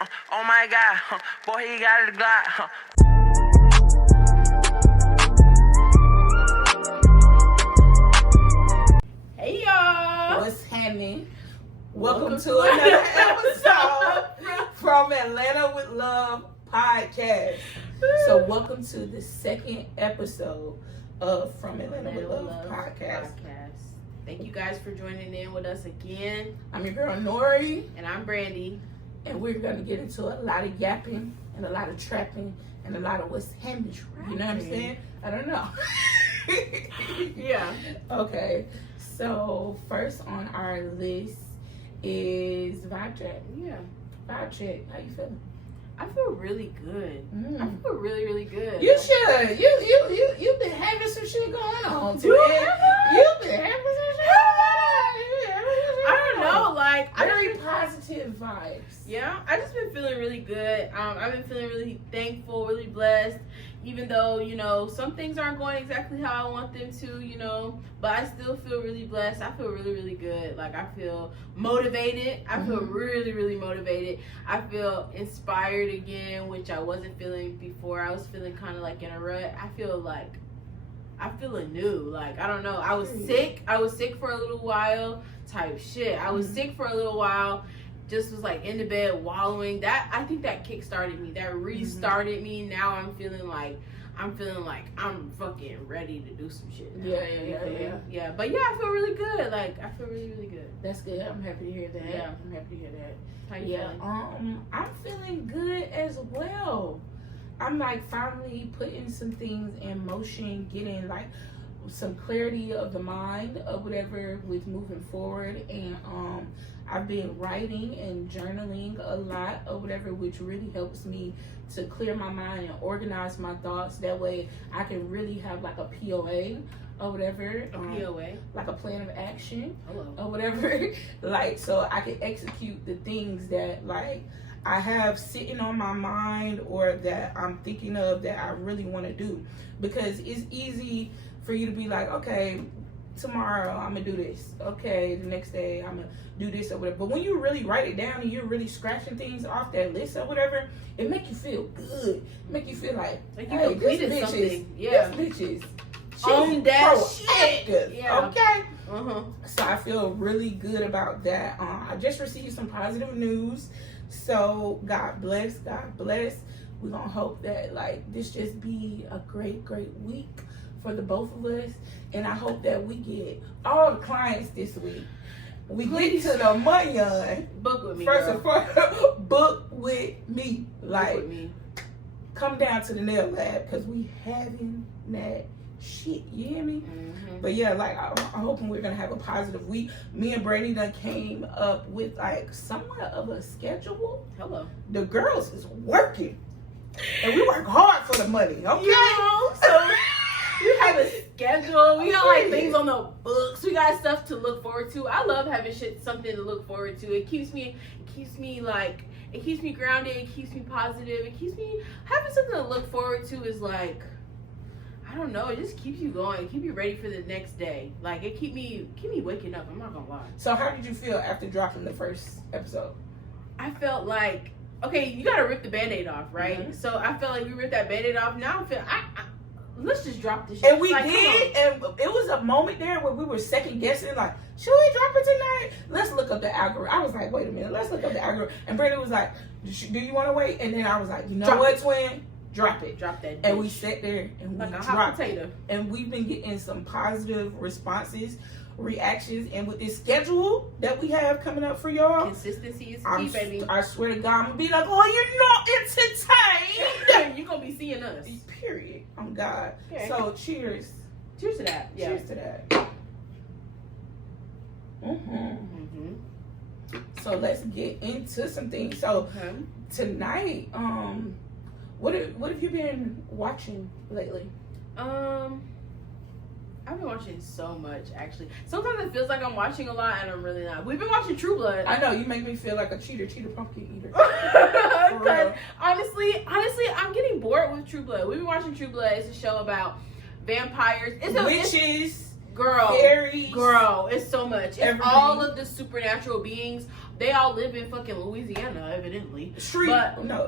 Oh my God, boy, he got a Glock. Hey y'all! What's happening? Welcome to another episode from Atlanta with Love podcast. So welcome to the second episode of From Atlanta with Love podcast. Thank you guys for joining in with us again. I'm your girl Nori, And I'm Brandy. and we're gonna get into a lot of yapping and a lot of trapping and a lot of what's happening. You know what I'm saying? I don't know. Yeah. Okay. So first on our list is vibe check. Yeah. Vibe check. How you feeling? I feel really good. I feel really, really good. You should. You've been having some shit going on. Do today. I? You've been having some shit going on. I don't know, like Very positive vibes. Yeah, I just been feeling really good. I've been feeling really thankful, really blessed. Even though, you know, some things aren't going exactly how I want them to, you know, but I still feel really blessed. I feel really, really good. Like, I feel motivated. I feel really, really motivated. I feel inspired again, which I wasn't feeling before. I was feeling kind of like in a rut. I feel anew. Like, I don't know. I was sick. I was sick for a little while type shit. I was sick for a little while. Just was like in the bed wallowing. That, I think that kick-started me. That restarted me. Now I'm feeling like I'm fucking ready to do some shit now. Yeah. But yeah, I feel really good. Like, I feel really, really good. That's good. I'm happy to hear that. Yeah. I'm happy to hear that. How you feeling? I'm feeling good as well. I'm like finally putting some things in motion, getting like some clarity of the mind of whatever with moving forward, and I've been writing and journaling a lot of whatever, which really helps me to clear my mind and organize my thoughts. That way I can really have like a POA or whatever. POA? Like a plan of action. Hello. Or whatever. Like, so I can execute the things that like I have sitting on my mind or that I'm thinking of that I really want to do. Because it's easy for you to be like, okay, tomorrow I'm gonna do this. Okay, the next day I'm gonna do this or whatever. But when you really write it down and you're really scratching things off that list or whatever, it make you feel good. It make you feel like you hey, completed this something. Yeah. This bitches. On that shit. Yeah. Okay. Uh-huh. So I feel really good about that. I just received some positive news. So God bless. God bless. We're gonna hope that like this just be a great, great week for the both of us. And I hope that we get all the clients this week. We get to the money on. Book with me, First and foremost, book with me. Like, book with me. Come down to the nail lab because we having that shit. You hear me? But yeah, like I'm hoping we're gonna have a positive week. Me and Brandy done came up with like somewhat of a schedule. Hello. The girls is working, and we work hard for the money. Okay. You know, so we have a schedule. We got like things on the books. We got stuff to look forward to. I love having something to look forward to. It keeps me grounded. It keeps me positive. It keeps me having something to look forward to. Is like, I don't know. It just keeps you going. Keep you ready for the next day. Like, it keep me waking up. I'm not gonna lie. So how did you feel after dropping the first episode? I felt like, okay, you gotta rip the Band-Aid off, right? So I felt like we ripped that Band-Aid off. Now I feel let's just drop this shit. And we did, and it was a moment there where we were second guessing, like, should we drop it tonight? Let's look up the algorithm. I was like, wait a minute, let's look up the algorithm. And Brandy was like, do you want to wait? And then I was like, you know what, twin? Drop it. Drop that. And we sat there and like we a hot dropped potato. it. And we've been getting some positive responses, reactions, and with this schedule that we have coming up for y'all, consistency is key, baby. I swear to God, I'm gonna be like, oh, you're not entertained. You're gonna be seeing us. Period. On God. Okay. So cheers. Cheers to that. Yeah. Cheers to that. So let's get into some things. So tonight, what have you been watching lately? I've been watching so much, actually. Sometimes it feels like I'm watching a lot, and I'm really not. We've been watching True Blood. I know, you make me feel like a cheater pumpkin eater. Because honestly, I'm getting bored with True Blood. We've been watching True Blood. It's a show about vampires. Witches. Fairies. Girl, it's so much. It's everything. All of the supernatural beings. They all live in fucking Louisiana, evidently.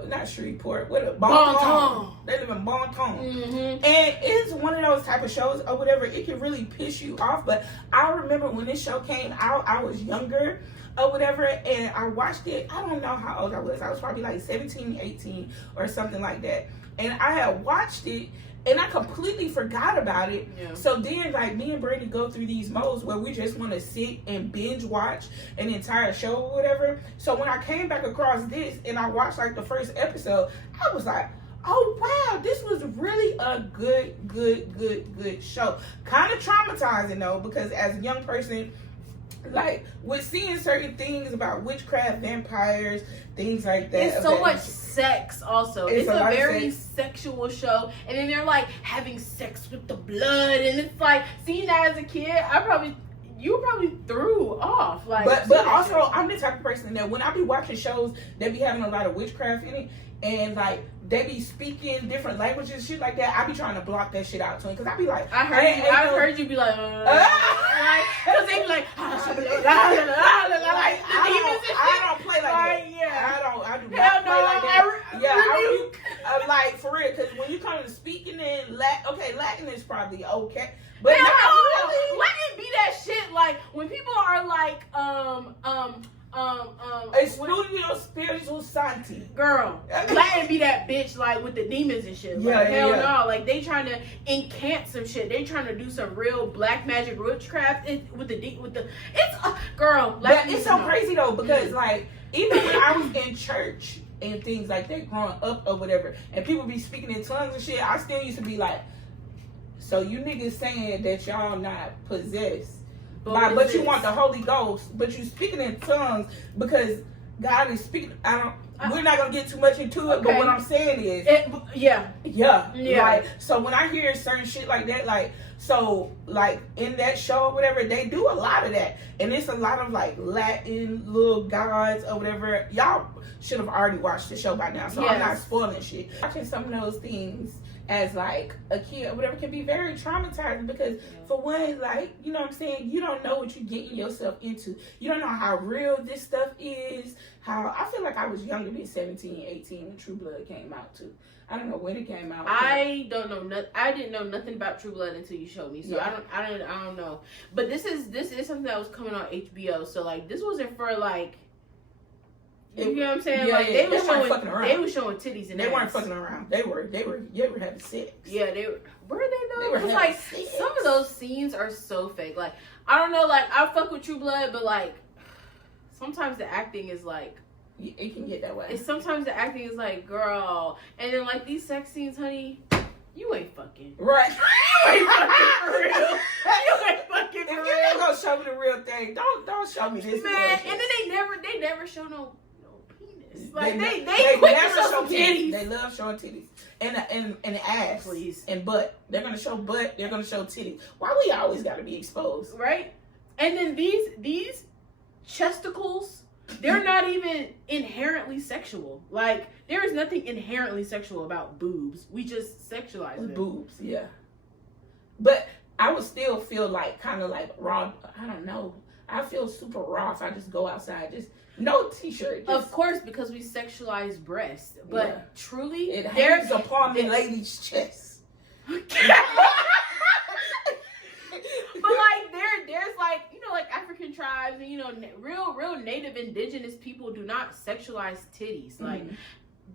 Not Shreveport. What a Bon Bon Ton. They live in Bon Ton. Mm-hmm. And it's one of those type of shows or whatever, it can really piss you off. But I remember when this show came out, I was younger or whatever, and I watched it. I don't know how old I was. I was probably like 17, 18 or something like that. And I had watched it, and I completely forgot about it. Yeah. So then, like, me and Brandy go through these modes where we just want to sit and binge watch an entire show or whatever. So when I came back across this and I watched, like, the first episode, I was like, oh, wow, this was really a good show. Kind of traumatizing, though, because as a young person, like, with seeing certain things about witchcraft, vampires, things like that. It's so much sex also. It's a very sexual show. And then they're like having sex with the blood. And it's like, seeing that as a kid, you probably threw off. Like, but also, I'm the type of person that when I be watching shows that be having a lot of witchcraft in it, and like they be speaking different languages, shit like that, I be trying to block that shit out to him, because I be like, I heard you be like, because they be like, I don't play like that. Yeah. I do not play like that. I like, for real, because when you come to speaking in Latin is probably okay, but not really. Latin be that shit. Like when people are like, Estudio Spiritual Santi. Girl, Latin be that bitch like with the demons and shit. Like, hell no. Like they trying to incant some shit. They trying to do some real black magic witchcraft girl. But it's so crazy though, because like even when I was in church and things like that growing up or whatever, and people be speaking in tongues and shit, I still used to be like, so you niggas saying that y'all not possessed. But you want the Holy Ghost, but you speaking in tongues because God is speaking. We're not gonna get too much into it, but what I'm saying is, yeah. Like, so when I hear certain shit like that, like, so like in that show or whatever, they do a lot of that, and it's a lot of like Latin little gods or whatever. Y'all should have already watched the show by now, so I'm not spoiling shit. Watching some of those things as like a kid or whatever can be very traumatizing, because for one, like, you know what I'm saying, you don't know what you're getting yourself into. You don't know how real this stuff is. How I feel like I was younger than 17, 18 when True Blood came out too. I don't know when it came out. I don't know. I didn't know nothing about True Blood until you showed me. So I don't know. But this is something that was coming on HBO. So like this wasn't for like. You know what I'm saying? They were showing titties and they weren't fucking around. They were having sex. Yeah, they were. Were they though? They were having like sex. Some of those scenes are so fake. Like I don't know. Like I fuck with True Blood, but like sometimes the acting is like. It can get that way. Sometimes the acting is like, girl, and then like these sex scenes, honey. You ain't fucking. Right. You ain't fucking for real. You ain't fucking for real. If you ain't gonna show me the real thing, don't show me this. Man, bullshit. and then they never show no penis. Like they never show titties. They love showing titties and ass, please, and butt. They're gonna show butt. They're gonna show titties. Why we always gotta be exposed, right? And then these chesticles. They're not even inherently sexual. Like, there is nothing inherently sexual about boobs. We just sexualize them. Boobs, yeah. But I would still feel like, kind of like raw. I don't know. I feel super raw if I just go outside. Just no t-shirt. Of course, because we sexualize breasts. But truly, it hangs upon the lady's chest. But like there's like, you know, like African tribes and, you know, real native indigenous people do not sexualize titties. Like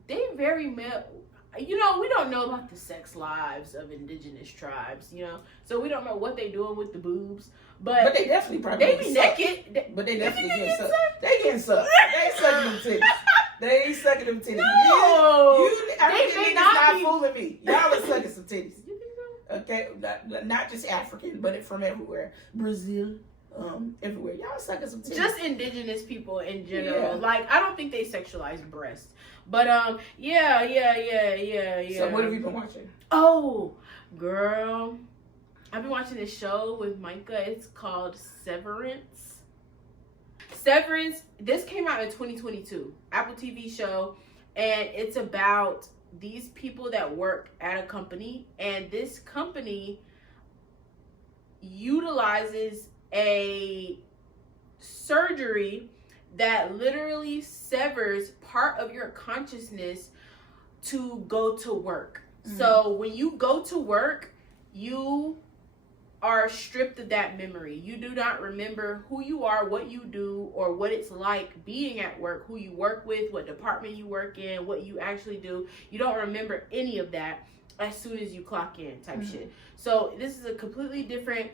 they very you know, we don't know about the sex lives of indigenous tribes, you know, so we don't know what they doing with the boobs. But they definitely probably they be naked. But they definitely getting sucked. They getting sucked. They sucking them titties. They ain't sucking them titties. No, they may not fooling me. Y'all are sucking some titties. Okay, not just African, but from everywhere. Brazil, everywhere. Y'all sucking some titties. Just indigenous people in general. Yeah. Like, I don't think they sexualize breasts. But, yeah. So what have you been watching? Oh, girl. I've been watching this show with Micah. It's called Severance. This came out in 2022. Apple TV show. And it's about these people that work at a company, and this company utilizes a surgery that literally severs part of your consciousness to go to work. So when you go to work, you are stripped of that memory. You do not remember who you are, what you do, or what it's like being at work, who you work with, what department you work in, what you actually do. You don't remember any of that as soon as you clock in type shit. So this is a completely different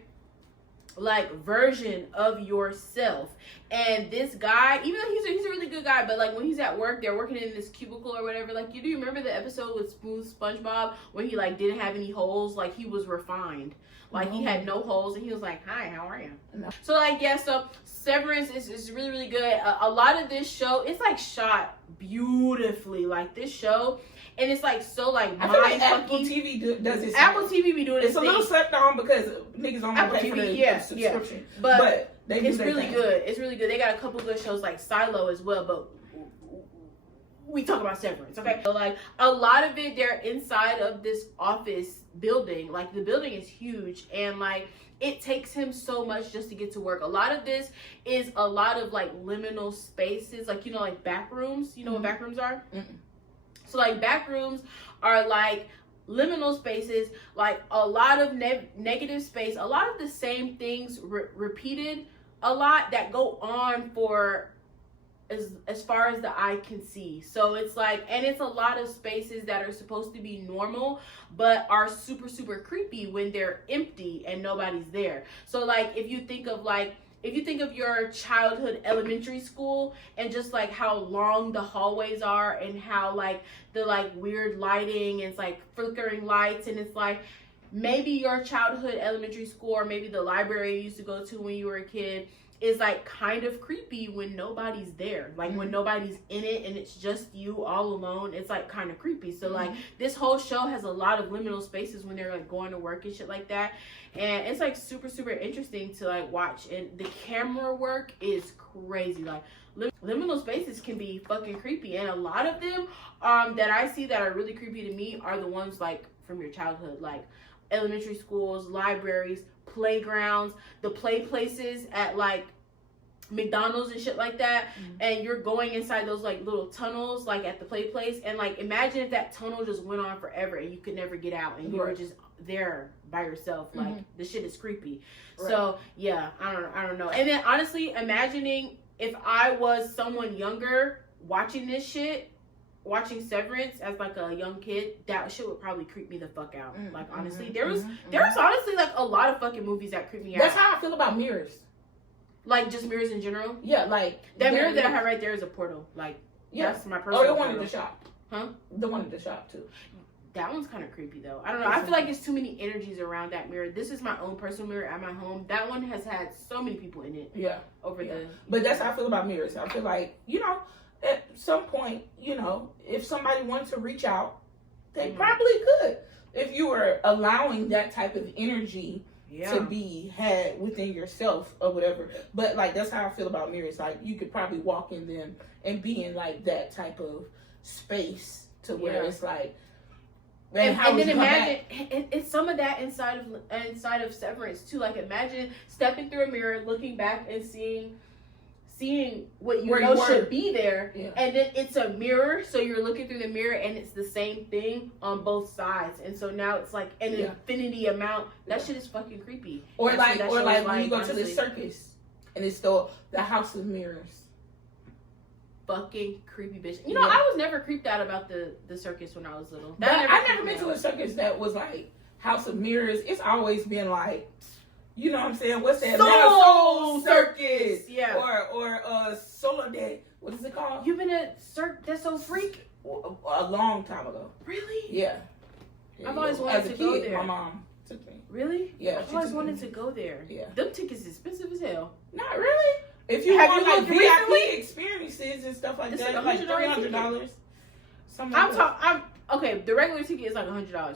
like version of yourself. And this guy, even though he's a really good guy, but like when he's at work, they're working in this cubicle or whatever. Like, you remember the episode with Smooth SpongeBob when he like didn't have any holes? Like, he was refined. Like, he had no holes, and he was like, hi, how are you? No. So like, yeah, so Severance is really, really good. A lot of this show, it's like shot beautifully. Like, this show, and it's like so like I feel like Apple TV does this. Apple TV be doing this. It's a little slept on because niggas don't want to pay for the subscription. But it's really good. It's really good. They got a couple good shows like Silo as well, but we talk about Severance, okay? So like a lot of it, they're inside of this office building. Like, the building is huge, and like it takes him so much just to get to work. A lot of this is a lot of like liminal spaces, like, you know, like back rooms. You know what back rooms are? So like back rooms are like liminal spaces, like a lot of negative space, a lot of the same things repeated a lot that go on for as far as the eye can see. So it's like, and it's a lot of spaces that are supposed to be normal but are super, super creepy when they're empty and nobody's there. So like, if you think of your childhood elementary school and just like how long the hallways are and how like the like weird lighting and it's like flickering lights, and it's like maybe your childhood elementary school or maybe the library you used to go to when you were a kid is like kind of creepy when nobody's there. Like when nobody's in it and it's just you all alone, it's like kind of creepy. So like this whole show has a lot of liminal spaces when they're like going to work and shit like that. And it's like super, super interesting to like watch. And the camera work is crazy. Like liminal spaces can be fucking creepy. And a lot of them that I see that are really creepy to me are the ones like from your childhood, like elementary schools, libraries, playgrounds, the play places at like McDonald's and shit like that. And you're going inside those like little tunnels like at the play place, and like imagine if that tunnel just went on forever and you could never get out and you were just there by yourself. Like the shit is creepy. So yeah, I don't know. And then honestly, imagining if I was someone younger watching this shit, watching Severance as like a young kid, that shit would probably creep me the fuck out. Like honestly, there was honestly like a lot of fucking movies that creep me out. That's how I feel about mirrors. Like just mirrors in general. Yeah, like that mirror that I have right there is a portal. Like that's my personal. Oh, the one in the shop. Huh? The one in the shop too. That one's kind of creepy though. I don't know. I feel like it's too many energies around that mirror. This is my own personal mirror at my home. That one has had so many people in it. Yeah. But that's how I feel about mirrors. I feel like, you know, at some point, you know, if somebody wanted to reach out, they probably could. If you were allowing that type of energy to be had within yourself or whatever. But like, that's how I feel about mirrors. Like, you could probably walk in them and be in like that type of space to where it's like, and then imagine it's some of that inside of Severance too. Like, imagine stepping through a mirror, looking back and seeing what you know should be there, and then it's a mirror, so you're looking through the mirror and it's the same thing on both sides, and so now it's like an infinity amount. That shit is fucking creepy. Or like when you go to the circus and it's the House of Mirrors. Fucking creepy bitch. You know, I was never creeped out about the circus when I was little. I never been to a circus that was like House of Mirrors. It's always been like, you know what I'm saying? What's that? Soul Circus. Yeah. Or Solar Day. What is it called? You've been at That's So Freak? A long time ago. Really? Yeah. I've always wanted to go there. My mom took me. Really? Yeah. I've always wanted to go there. Yeah. Them tickets expensive as hell. Not really. If you want like VIP experiences and stuff like that, like $300. Okay, the regular ticket is like $100. $100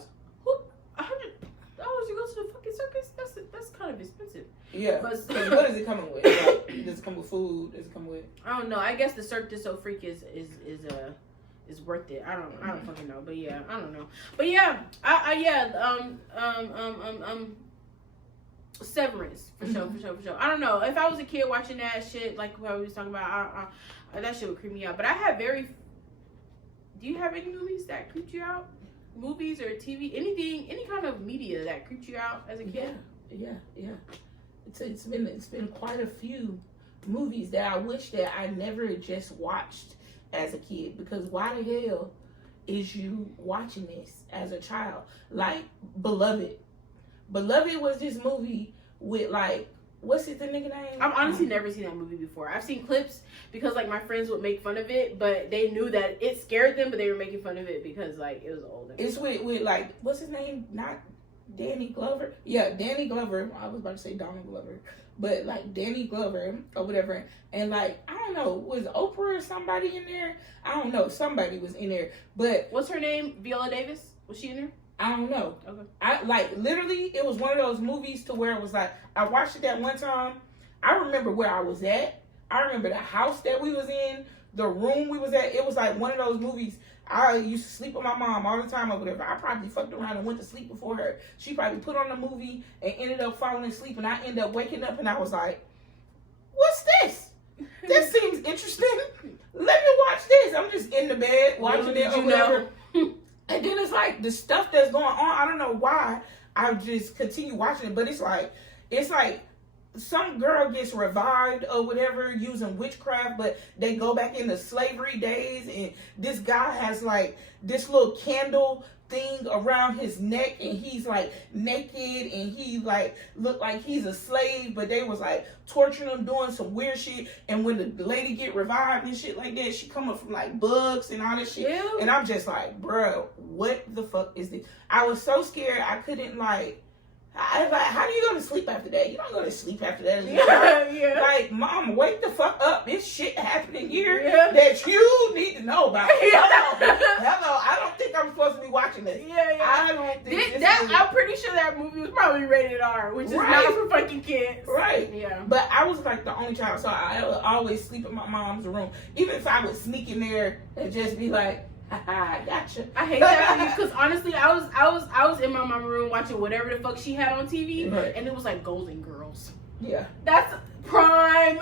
to go to the fucking circus? That's kind of expensive. Yeah. But what is it coming with? Like, does it come with food? Does it come with? I don't know. I guess the Cirque du So Freak is worth it. I don't fucking know. But yeah, I don't know. But yeah, Severance, for sure. I don't know. If I was a kid watching that shit, like what we was talking about, that shit would creep me out. But I have do you have any movies that creeped you out? Movies or TV, anything, any kind of media that creeped you out as a kid? Yeah. It's been quite a few movies that I wish that I never just watched as a kid, because why the hell is you watching this as a child? Like Beloved was this movie with like, what's it, the nigga name? I've honestly never seen that movie before. I've seen clips because like my friends would make fun of it, but they knew that it scared them, but they were making fun of it because like it was old. It's with like, what's his name? Not Danny Glover. Yeah, Danny Glover. I was about to say Donald Glover, but like Danny Glover or whatever. And like, I don't know, was Oprah or somebody in there? I don't know. Somebody was in there. But what's her name? Viola Davis? Was she in there? I don't know. Okay. I like literally, it was one of those movies to where it was like, I watched it that one time. I remember where I was at. I remember the house that we was in, the room we was at. It was like one of those movies. I used to sleep with my mom all the time or whatever. I probably fucked around and went to sleep before her. She probably put on the movie and ended up falling asleep, and I ended up waking up and I was like, what's this? This seems interesting. Let me watch this. I'm just in the bed watching it or whatever. And then it's like the stuff that's going on. I don't know why I just continue watching it, but it's like some girl gets revived or whatever using witchcraft, but they go back into slavery days, and this guy has like this little candle thing around his neck, and he's like naked, and he like looked like he's a slave, but they was like torturing him, doing some weird shit. And when the lady get revived and shit like that, she coming from like bugs and all this shit. Ew. And I'm just like, bro, what the fuck is this? I was so scared I couldn't like. I was like, how do you go to sleep after that? You don't go to sleep after that. Yeah. Like, mom, wake the fuck up. This shit happening here Yeah. that you need to know about. Yeah. Hello. I don't think I'm supposed to be watching this. Yeah. I don't think I'm pretty sure that movie was probably rated R, which is not for fucking kids. Right. Yeah. But I was like the only child, so I would always sleep in my mom's room. Even if I would sneak in there and just be like, I gotcha. I hate that for you because honestly, I was in my mama's room watching whatever the fuck she had on TV, right. And it was like Golden Girls. Yeah. That's prime.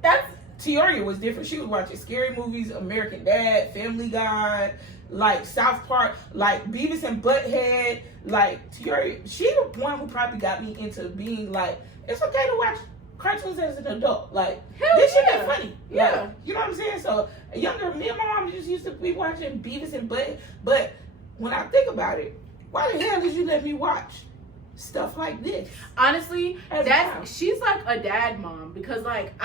That's Tiaria was different. She was watching scary movies, American Dad, Family Guy, like South Park, like Beavis and Butthead. Like Tiaria, she the one who probably got me into being like, it's okay to watch cartoons as an adult. Like, this shit is funny. Yeah. Like, you know what I'm saying? So, me and my mom just used to be watching Beavis and Butthead. But when I think about it, why the hell did you let me watch stuff like this? Honestly, she's like a dad mom, because like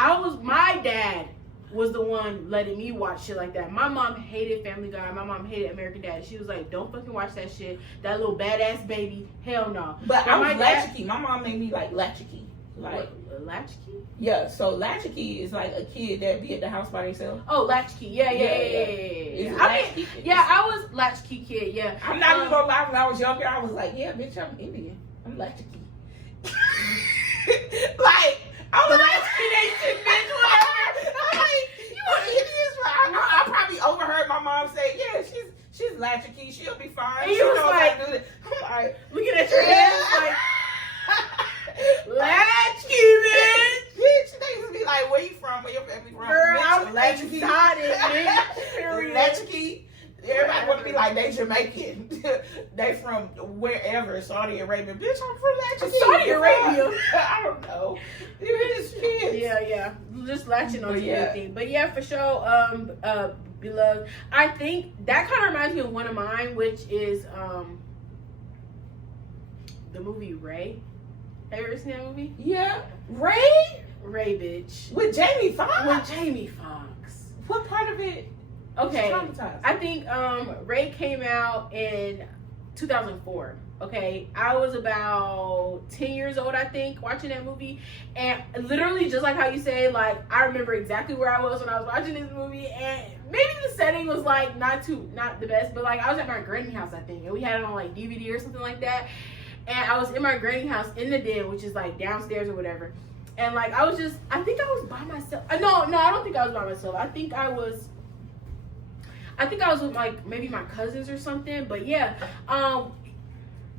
my dad was the one letting me watch shit like that. My mom hated Family Guy. My mom hated American Dad. She was like, don't fucking watch that shit. That little badass baby. Hell no. But I was latchkey. My mom made me like latchkey. Like latchkey? Yeah, so latchkey is like a kid that be at the house by themselves. Oh, latchkey. Yeah. I was latchkey kid. Yeah. I'm not even gonna lie. When I was younger, I was like, yeah, bitch, I'm Indian. I'm latchkey. Like, I'm a latchkey nation, bitch. Whatever. I'm like, you want Indians? I probably overheard my mom say, yeah, she's latchkey. She'll be fine. And she you was knows like, how to do that. I'm like, looking at your hands like. Latchkey, bitch. Bitch, they used to be like, where you from? Where your family from? Girl, bitch, I'm latchkey. excited, Latchkey. Everybody want to be like, they Jamaican. They from wherever, Saudi Arabia. Bitch, I'm from Latchkey. Saudi Arabia? I don't know. They're just kids. Yeah. Just latching on everything. But yeah, for sure, Beloved. I think that kind of reminds me of one of mine, which is the movie Ray. Have you ever seen that movie? Yeah. Ray, bitch. with Jamie Foxx. What part of it? Okay. Traumatized. I think Ray came out in 2004. Okay, I was about 10 years old, I think, watching that movie, and literally just like how you say, like, I remember exactly where I was when I was watching this movie, and maybe the setting was like not the best, but like I was at my granny house, I think, and we had it on like DVD or something like that. And I was in my granny house in the den, which is like downstairs or whatever. And like I think I was by myself. No, I don't think I was by myself. I think I was with like maybe my cousins or something. But yeah,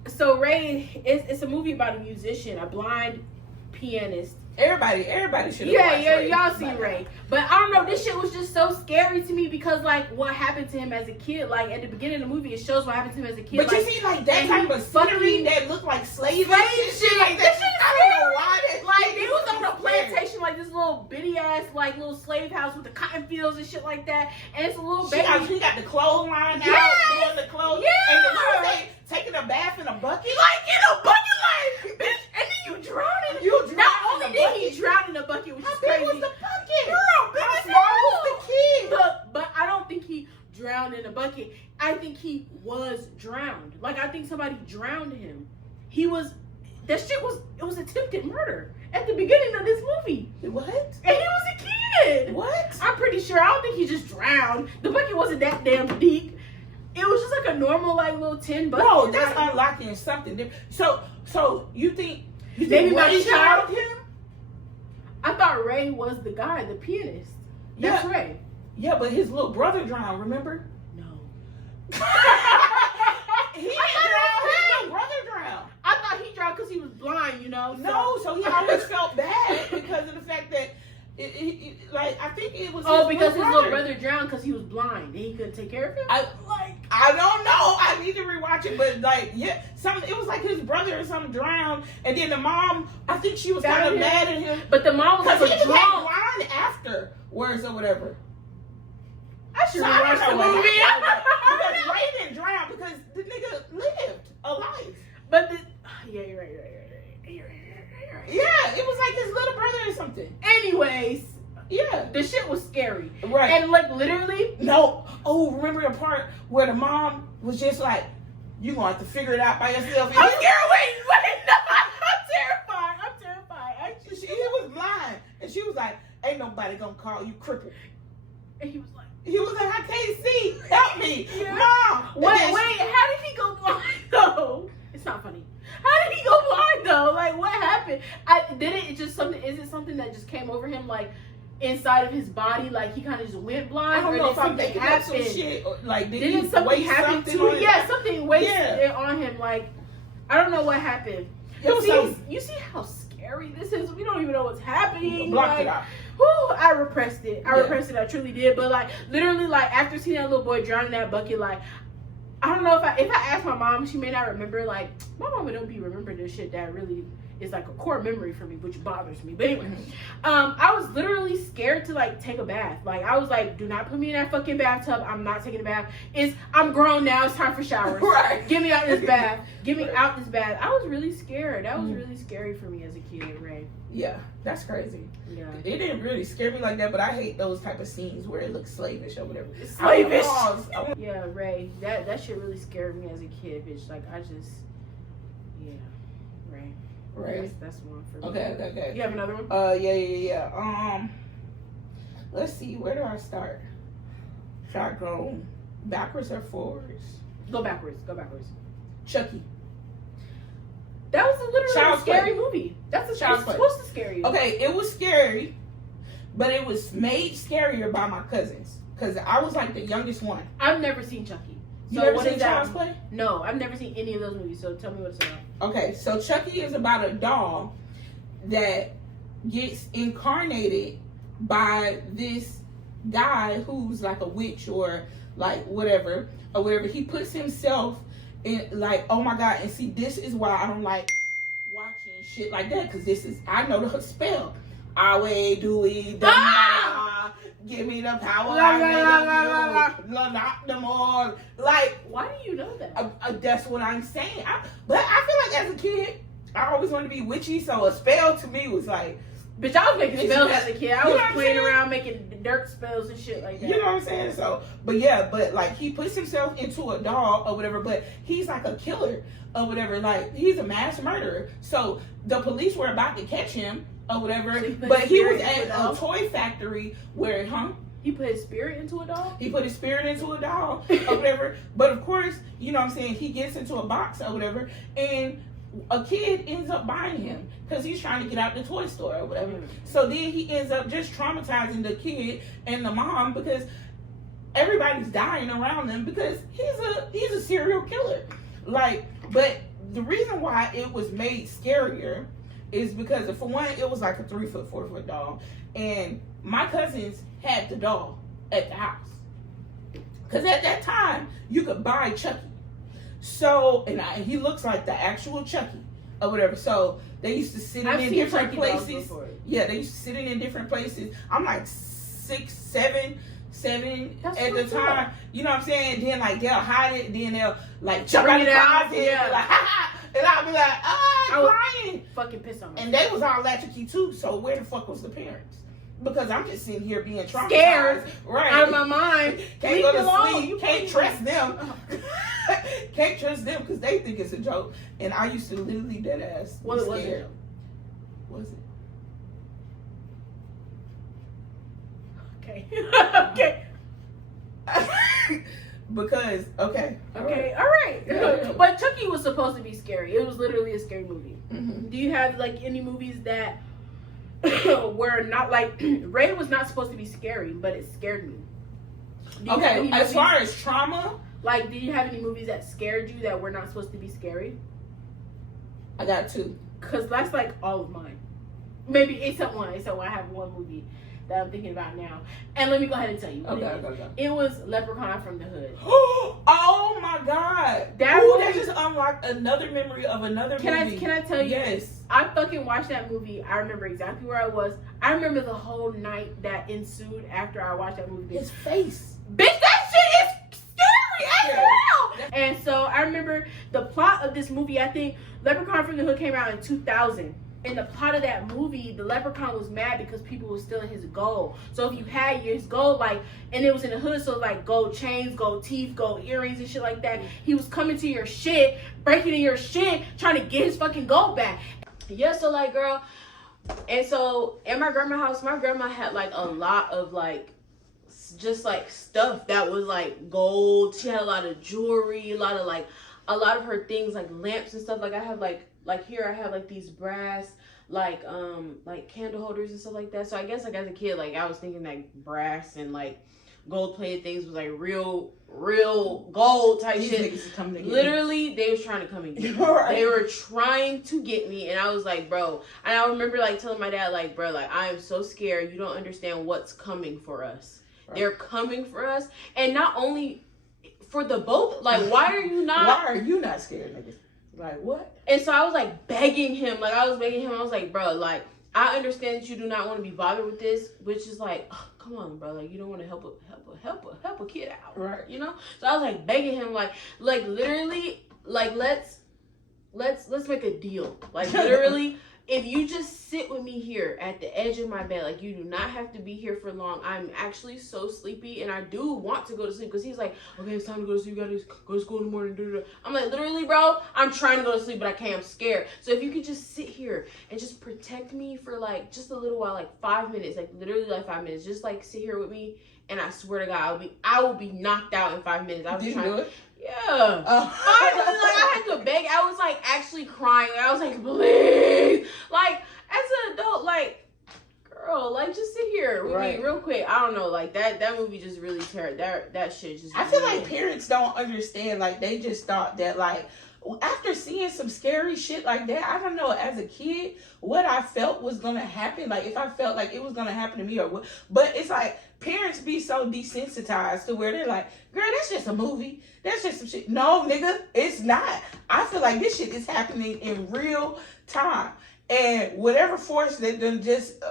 So Ray, it's a movie about a musician, a blind pianist. Everybody should have watched Ray. Y'all seen Ray. But I don't know, this shit was just so scary to me because, like, what happened to him as a kid, like, at the beginning of the movie, it shows what happened to him as a kid. But like, you see, like, that type of scenery that looked like slave shit like that. I don't know why that like, they was on a plantation, like, this little bitty-ass, like, little slave house with the cotton fields and shit like that. And it's a little baby. She got the clothesline out, doing the clothes. Yeah. And the girl, they taking a bath in a bucket. Like, in a bucket, like, bitch. And then you drown in Not only did he drown in a bucket, which is crazy. How big was the bucket? Girl, big How as small hell. was the kid? But I don't think he drowned in a bucket. I think he was drowned. Like, I think somebody drowned him. It was attempted murder at the beginning of this movie. What? And he was a kid. What? I'm pretty sure. I don't think he just drowned. The bucket wasn't that damn deep. It was just like a normal, like, little tin bucket. No, that's unlocking something different. So you think maybe my Ray child? drowned him? I thought Ray was the guy, the pianist. That's Ray. Yeah, but his little brother drowned, remember? No. He didn't drown, his little brother drowned. I thought he drowned because he was blind, you know? No, so he always felt bad because of the fact that, like, I think it was because his little brother drowned because he was blind and he couldn't take care of him? I don't know. I need to rewatch it, but, like, yeah, it was like his brother or something drowned, and then the mom, I think she was kind of mad at him. But the mom was like, because he became blind afterwards or whatever. I should watch the movie. Because Ray didn't drown because the nigga lived a life. But yeah, you're right. Yeah, it was like his little brother or something. Anyways, yeah, the shit was scary. Right. And, like, literally. No. Oh, remember the part where the mom was just like, "You gonna have to figure it out by yourself." I'm scared. Wait. No, I'm terrified. Actually, He was blind, and she was like, "Ain't nobody gonna call you crippled." And he was like, "I can't see. Help me, Yeah. Mom." Wait, how did he go blind though? It's not funny. How did he go blind though? Like, what happened? Is it something that just came over him, like, inside of his body? Like, he kind of just went blind? I don't know if I'm something making up some happened? shit. Or, like, Didn't something happen to him? Yeah, something wasted on him. Like, I don't know what happened. You see how scary this is? We don't even know what's happening. Blocked it out. Whew, I repressed it. I truly did. But, like, literally, like, after seeing that little boy drown in that bucket, like, I don't know if I ask my mom, she may not remember. Like, my mama don't be remembering this shit that really is like a core memory for me, which bothers me. But anyway, I was literally scared to, like, take a bath. Like, I was like, do not put me in that fucking bathtub. I'm not taking a bath. I'm grown now. It's time for showers. Right. Get me out this bath. Get me out this bath. I was really scared. That was really scary for me as a kid, Ray. Yeah, that's crazy. Yeah. It didn't really scare me like that, but I hate those type of scenes where it looks slavish or whatever. Slavish. Yeah, Ray. That shit really scared me as a kid, bitch. Like, Ray. Right. That's one for me. Okay. You have another one? Yeah. Let's see. Where do I start? Should I go backwards or forwards? Go backwards. Chucky. That was a literally Child's scary Play. movie. That's Child's Play. supposed to scare you. Okay, it was scary, but it was made scarier by my cousins because I was like the youngest one. I've never seen Chucky. You never seen Child's Play? No, I've never seen any of those movies. So tell me what it's about. Okay, so Chucky is about a doll that gets incarnated by this guy who's like a witch or like whatever. He puts himself in, like, oh my God, and see, this is why I don't like watching shit like that, because I know the spell. Awe, dooey, give me the power, lock them all. Like, why do you know that? That's what I'm saying. But I feel like as a kid, I always wanted to be witchy, so a spell to me was like, bitch, I was making spells as a kid. I was playing saying? Around making dirt spells and shit like that. You know what I'm saying? So, but like, he puts himself into a doll or whatever, but he's like a killer or whatever. Like, he's a mass murderer. So the police were about to catch him or whatever, but he was at a toy factory where, He put his spirit into a doll? He put his spirit into a doll or whatever. But of course, you know what I'm saying, he gets into a box or whatever, and a kid ends up buying him because he's trying to get out the toy store or whatever. So then he ends up just traumatizing the kid and the mom because everybody's dying around them because he's a serial killer. Like, but the reason why it was made scarier is because, for one, it was like a 3 foot, 4 foot doll, and my cousins had the doll at the house. Because at that time, you could buy Chucky. So, and he looks like the actual Chucky or whatever. So, they used to sit in different places. Yeah, they used to sit in different places. I'm like 6, 7 That's at the time. Up. You know what I'm saying? Then, like, they'll hide it. Then they'll, like, jump out the closet. Yeah. Like, ha ha. And I'll be like, oh, I'm crying. Fucking piss on me. And they was all latchkey too. So, where the fuck was the parents? Because I'm just sitting here being traumatized. Scared. Right. Out of my mind. Can't go to sleep. You can't trust them. Can't trust them because they think it's a joke. And I used to literally dead ass. What was it? Was it? Okay. Okay. Because, okay. Okay, all right. Yeah. But Chucky was supposed to be scary. It was literally a scary movie. Mm-hmm. Do you have like any movies that were not like Ray was not supposed to be scary, but it scared me? Okay, as far as trauma, like, did you have any movies that scared you that were not supposed to be scary? I got 2. Cause that's like all of mine. Maybe except one. Except one. I have one movie that I'm thinking about now. And let me go ahead and tell you. Okay. It was Leprechaun from the Hood. Oh my God! That just unlocked another memory of another movie. Can I tell you? Yes. I fucking watched that movie. I remember exactly where I was. I remember the whole night that ensued after I watched that movie. His face. Bitch, that shit is scary as hell! And so I remember the plot of this movie. I think Leprechaun from the Hood came out in 2000. In the plot of that movie, the leprechaun was mad because people were stealing his gold. So if you had his gold, like, and it was in the hood, so like gold chains, gold teeth, gold earrings, and shit like that, he was coming to your shit, breaking in your shit, trying to get his fucking gold back. Yeah, so like, girl, and so in my grandma's house, my grandma had like a lot of like, just like stuff that was like gold. She had a lot of jewelry, a lot of her things like lamps and stuff. Like I have like here I have like these brass like candle holders and stuff like that. So I guess like as a kid, like I was thinking like brass and like gold plated things was like real gold type shit. Literally, they was trying to come and get me. Right. They were trying to get me, and I was like, bro. And I remember like telling my dad, like, bro, like I am so scared. You don't understand what's coming for us. Right. They're coming for us, and not only for the both. Like, why are you not scared, nigga? Like, what? And so I was like begging him. I was like, bro, like I understand that you do not want to be bothered with this, which is like, oh, come on, bro, like you don't want to help a kid out, right? You know. So I was like begging him, like literally, like let's make a deal, like literally. If you just sit with me here at the edge of my bed, like you do not have to be here for long. I'm actually so sleepy and I do want to go to sleep because he's like, okay, it's time to go to sleep. You gotta go to school in the morning. I'm like, literally, bro, I'm trying to go to sleep, but I can't. I'm scared. So if you could just sit here and just protect me for like just a little while, like 5 minutes, like literally like 5 minutes, just like sit here with me. And I swear to God, I will be knocked out in 5 minutes. I was trying to do it. Yeah. I had to beg. I was like actually crying. I was like, please. Like as an adult, like, girl, like just sit here with me real quick. I don't know, like that movie just really teared that shit just. I feel like parents don't understand. Like they just thought that like after seeing some scary shit like that, I don't know, as a kid, what I felt was gonna happen. Like if I felt like it was gonna happen to me or what. But it's like parents be so desensitized to where they're like, girl, that's just a movie. That's just some shit. No, nigga, it's not. I feel like this shit is happening in real time. And whatever force that done just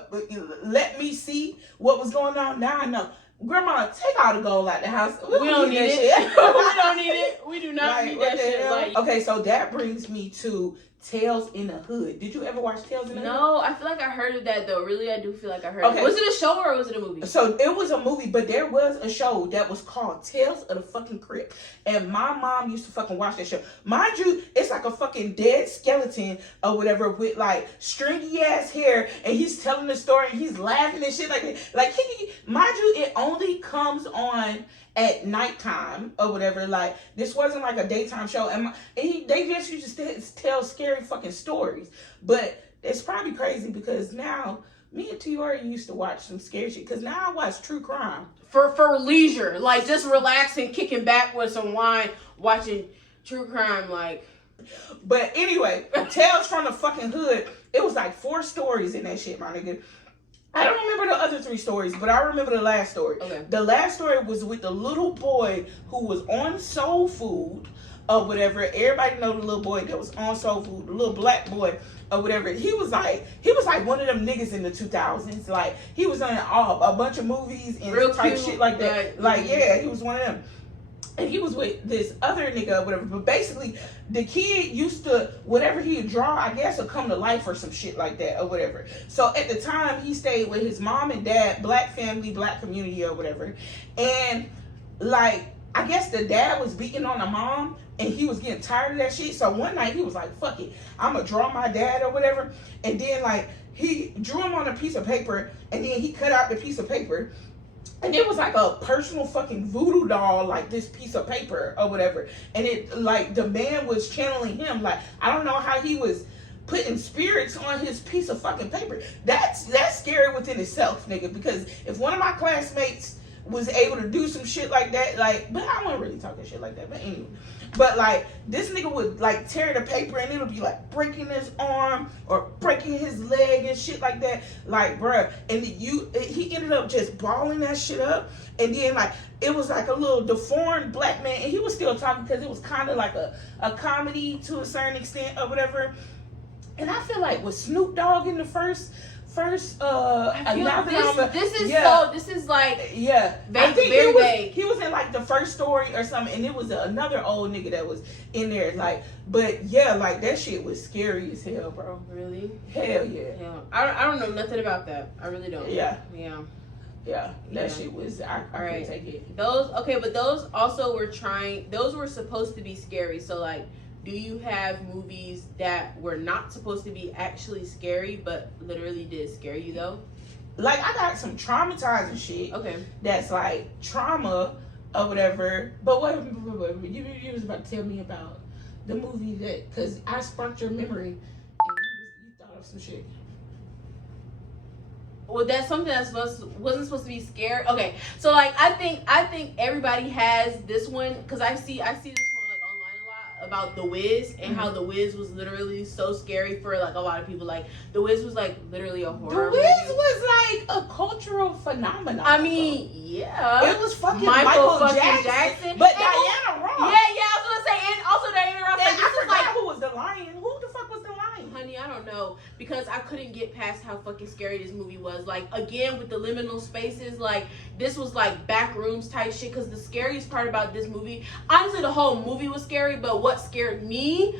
let me see what was going on, now I know. Grandma, take all the gold out the house. We don't need it. We don't need it. We do not need that shit. Like, okay, so that brings me to Tales in the Hood. Did you ever watch Tales in the Hood? No, I feel like I heard of that though. Really, I do feel like I heard of it. Was it a show or was it a movie? So it was a movie, but there was a show that was called Tales of the fucking Crypt. And my mom used to fucking watch that show. Mind you, it's like a fucking dead skeleton or whatever with like stringy ass hair, and he's telling the story and he's laughing and shit like that. Like, mind you, it only comes on at nighttime or whatever. Like this wasn't like a daytime show, and they just used to tell scary fucking stories. But it's probably crazy because now me and Tiori used to watch some scary shit because now I watch true crime for leisure, like just relaxing, kicking back with some wine, watching true crime. Like But anyway, Tales from the fucking Hood. It was like 4 stories in that shit, my nigga. I don't remember the other 3 stories, but I remember the last story. Okay. The last story was with the little boy who was on soul food or whatever. Everybody know the little boy that was on soul food, the little black boy or whatever. He was like one of them niggas in the 2000s. Like he was on a bunch of movies and Real type cute, shit like that. right. Like yeah, he was one of them. And he was with this other nigga or whatever. But basically, the kid used to, whatever he'd draw, I guess, would come to life or some shit like that or whatever. So at the time, he stayed with his mom and dad, black family, black community or whatever. And, like, I guess the dad was beating on the mom and he was getting tired of that shit. So one night, he was like, fuck it, I'm going to draw my dad or whatever. And then, like, he drew him on a piece of paper and then he cut out the piece of paper. And it was like a personal fucking voodoo doll, like this piece of paper or whatever. And it, like, the man was channeling him. Like, I don't know how he was putting spirits on his piece of fucking paper. That's scary within itself, nigga. Because if one of my classmates was able to do some shit like that, like, but I wasn't really talking shit like that. But anyway. But, like, this nigga would, like, tear the paper and it'll be, like, breaking his arm or breaking his leg and shit like that. Like, bruh. And he ended up just balling that shit up. And then, like, it was, like, a little deformed black man. And he was still talking because it was kind of like a comedy to a certain extent or whatever. And I feel like with Snoop Dogg in the first this is like yeah, vague, I think very vague. He was in like the first story or something, and it was another old nigga that was in there. Like, but yeah, like that shit was scary as hell, bro. Really? Hell yeah. Yeah. I don't know nothing about that. I really don't. Yeah. Yeah. That shit was. I couldn't take it. But those also were those were supposed to be scary. So like, do you have movies that were not supposed to be actually scary, but literally did scare you though? Like, I got some traumatizing shit. Okay. That's like trauma or whatever. But what you was about to tell me about the movie that, because I sparked your memory and you thought of some shit. Well, that's something that wasn't supposed to be scary. Okay, so like I think everybody has this one because I see this one like online a lot about The Wiz and how The Wiz was literally so scary for like a lot of people. Like The Wiz was like literally a horror. The Wiz was like a cultural phenomenon. I mean, yeah, it was fucking Michael Jackson, but Diana Ross. Yeah, I was gonna say, and also Diana Ross. And Like, this I is like, who was the lion? Who the fuck was the lion? honey, I don't know, because I couldn't get past how fucking scary this movie was. Like, again, with the liminal spaces, like, this was like back rooms type shit, because the scariest part about this movie, honestly, the whole movie was scary, but what scared me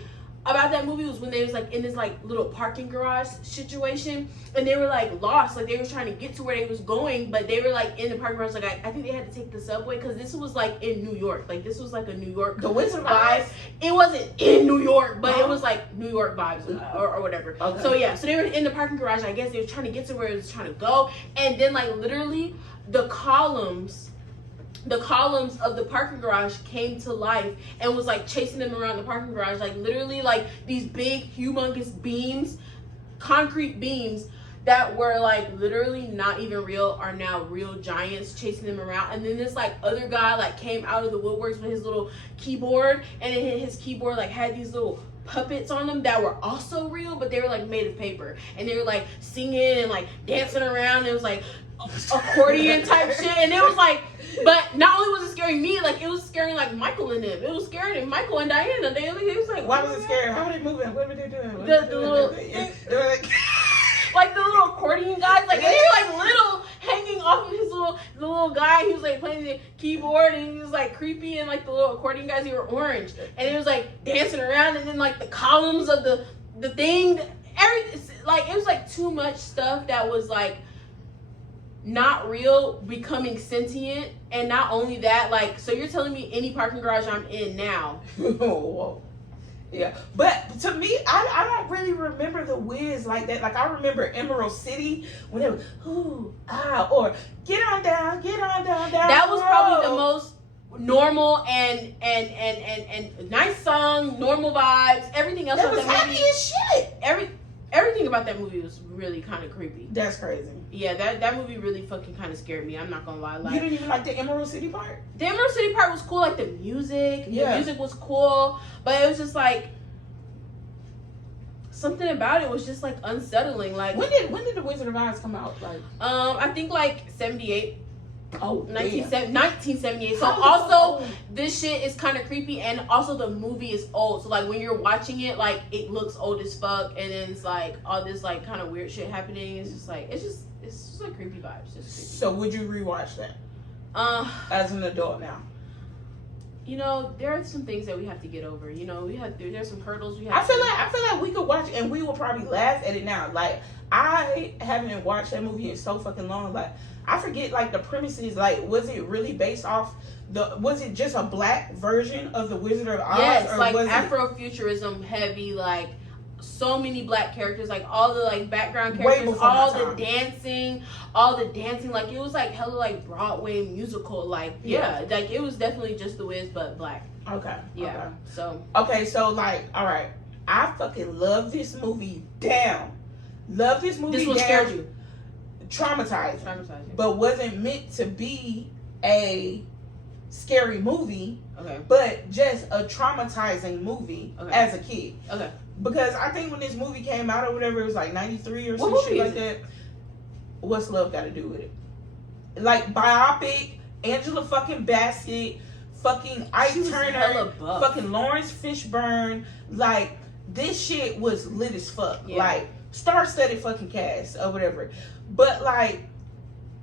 about that movie was when they was like in this like little parking garage situation and they were like lost, like they were trying to get to where they was going, but they were like in the parking garage. Like I think they had to take the subway because this was like in New York. Like this was like a New York The Wizard vibe. It wasn't in New York, but it was like New York vibes or whatever. Okay. So yeah, so they were in the parking garage. I guess they were trying to get to where it was trying to go, and then like literally the columns of the parking garage came to life and was like chasing them around the parking garage. Like literally like these big humongous beams, concrete beams that were like literally not even real are now real giants chasing them around. And then this like other guy like came out of the woodworks with his little keyboard, and then his keyboard like had these little puppets on them that were also real, but they were like made of paper, and they were like singing and like dancing around. It was like accordion type shit, and it was like, but not only was it scaring me, like it was scaring like Michael and them. It was scaring Michael and Diana. They was like, why was it scary? How were they moving? What were they doing? The little they were like the little accordion guys, like, and they were like little, hanging off of the little guy. He was like playing the keyboard, and he was like creepy, and like the little accordion guys, they were orange, and it was like dancing around, and then like the columns of the thing, like it was like too much stuff that was like not real becoming sentient. And not only that, like, so you're telling me any parking garage I'm in now. Whoa. Yeah, but to me, I don't really remember the Wiz like that. Like I remember Emerald City when it was or get on down down. That was probably the most normal and nice song, normal vibes. Everything else that about was that happy movie, as shit. everything about that movie was really kind of creepy. That's crazy. Yeah, that movie really fucking kind of scared me. I'm not gonna lie. Like, you didn't even like the Emerald City part? The Emerald City part was cool. Like the music Yeah. was cool, but it was just like something about it was just like unsettling. Like when did the Wizard of Oz come out? Like I think like 78. Oh, 1978. So How also old? this shit is kind of creepy, and also the movie is old. So like when you're watching it, like it looks old as fuck, and then it's like all this like kind of weird shit happening. It's just like it's just like creepy vibes. Just creepy. So would you rewatch that? As an adult now. You know, there are some things that we have to get over. You know, there's some hurdles we have. I feel like we could watch it and we will probably laugh at it now. Like I haven't watched that movie in so fucking long. Like I forget like the premises. Like was it really based off was it just a black version of the Wizard of Oz? Yes, or like was Afrofuturism heavy, like so many black characters, like all the like background Way characters, before my all time. the dancing, like it was like hella like Broadway musical, like yeah, like it was definitely just the Wiz but black. Okay. Yeah. Okay, so like, all right, I fucking love this movie down. Love this movie. This one down. scared you. Traumatized. Traumatized. But wasn't meant to be a scary movie. Okay. But just a traumatizing movie as a kid. Okay. Because I think when this movie came out or whatever, it was like 93 or What some shit movie like that. What's love got to do with it? Like biopic, Angela fucking Bassett, fucking Ike Turner, fucking Lawrence Fishburne. Like this shit was lit as fuck. Yeah. Like star-studded fucking cast or whatever. But like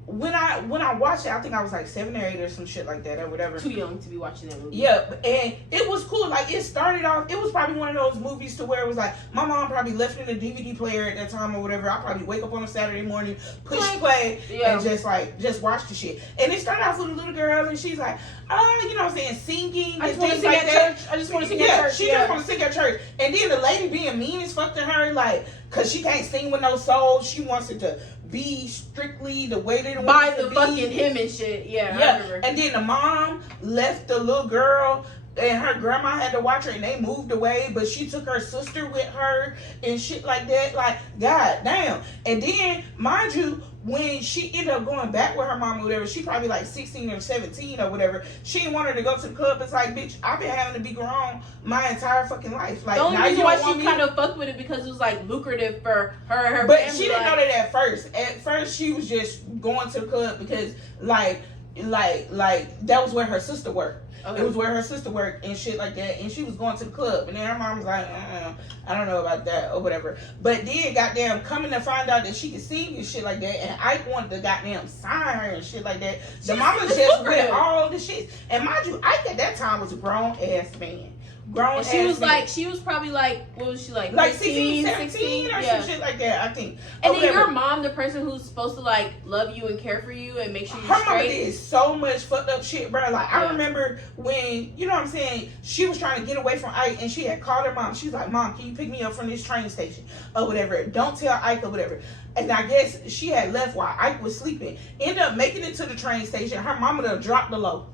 when I watched it, I think I was like 7 or 8 or some shit like that or whatever. Too young to be watching that movie. Yeah, and it was cool. Like it started off, it was probably one of those movies to where it was like my mom probably left it in a DVD player at that time or whatever. I probably wake up on a Saturday morning, push play, and just watch the shit. And it started off with a little girl, and she's like, you know what I'm saying, singing. I just want to sing at church. I just want to sing at church. She just want to sing at church. And then the lady being mean as fuck to her, like, cause she can't sing with no soul. She wants it to be strictly the way they want by it to the be. fucking him and shit. Yeah. I remember. And then the mom left the little girl, and her grandma had to watch her, and they moved away, but she took her sister with her and shit like that. Like, god damn. And then, mind you, when she ended up going back with her mom or whatever, she probably like 16 or 17 or whatever. She didn't want her to go to the club. It's like, bitch, I've been having to be grown my entire fucking life. Like, the only now reason you why don't want she me kind of fucked with it because it was like lucrative for her and her But family. she didn't know that at first. At first, she was just going to the club because like that was where her sister worked. Okay. It was where her sister worked and shit like that, and she was going to the club, and then her mom was like, I don't know about that or whatever. But then, goddamn, coming to find out that she could sing and shit like that, and Ike wanted to goddamn sign her and shit like that. The mama just went all the shit, and mind you, Ike at that time was a grown ass man. And she was like, she was probably like, what was she like? Like 15, 16 or some shit like that, I think. And then your mom, the person who's supposed to like love you and care for you and make sure you're her straight. Mama did so much fucked up shit, bro. Like I remember when, you know what I'm saying, she was trying to get away from Ike, and she had called her mom. She's like, Mom, can you pick me up from this train station or whatever? Don't tell Ike or whatever. And I guess she had left while Ike was sleeping. Ended up making it to the train station. Her mama done dropped the low,